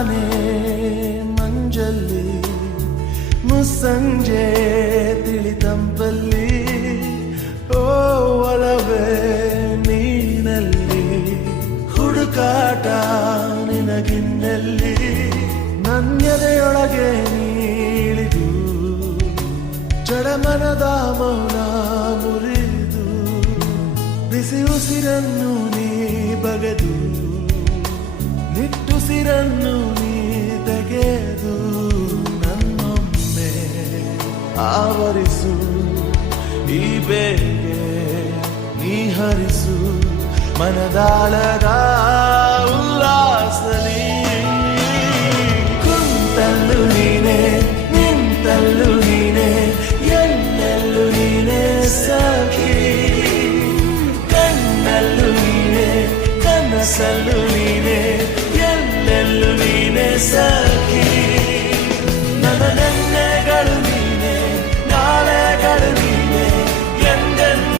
ತಾನೇ ಮಂಜಲ್ಲಿ ಮುಸ್ಸಂಜೆ ತಿಳಿತಂಪಲ್ಲಿ ಓ ಒಲವೇ ನೀನಲ್ಲಿ ಹುಡುಕಾಟ ನಿನಗಿನ್ನಲ್ಲಿ ನನ್ಯದೆಯೊಳಗೆ ನೀಳಿದು ಜಡಮನದ ಮೌನ ಮುರಿದು ಬಿಸಿ ಉಸಿರನ್ನು ನೀ ಬಗೆದು ನಿಟ್ಟುಸಿರನ್ನು ನೀ ತೆಗೆದು ನನ್ನೊಮ್ಮೆ ಆವರಿಸು ಈ ಬೇಗೆ ನೀ ಹರಿಸು ಮನದಾಳದ ಉಲ್ಲಾಸಲಿ ಕುಂತಲ್ಲು ನೀನೆ ನಿಂತಲ್ಲು ನೀನೆ ಎಲ್ಲೆಲ್ಲೂ ನೀನೆ ಸಖಿ ಕಣ್ಣಲ್ಲೂ ನೀನೆ ಕನಸಲ್ಲೂ ನೀನೆ ಎಲ್ಲೆಲ್ಲೂ ನೀನೆ ಸಖಿ ನನ್ನ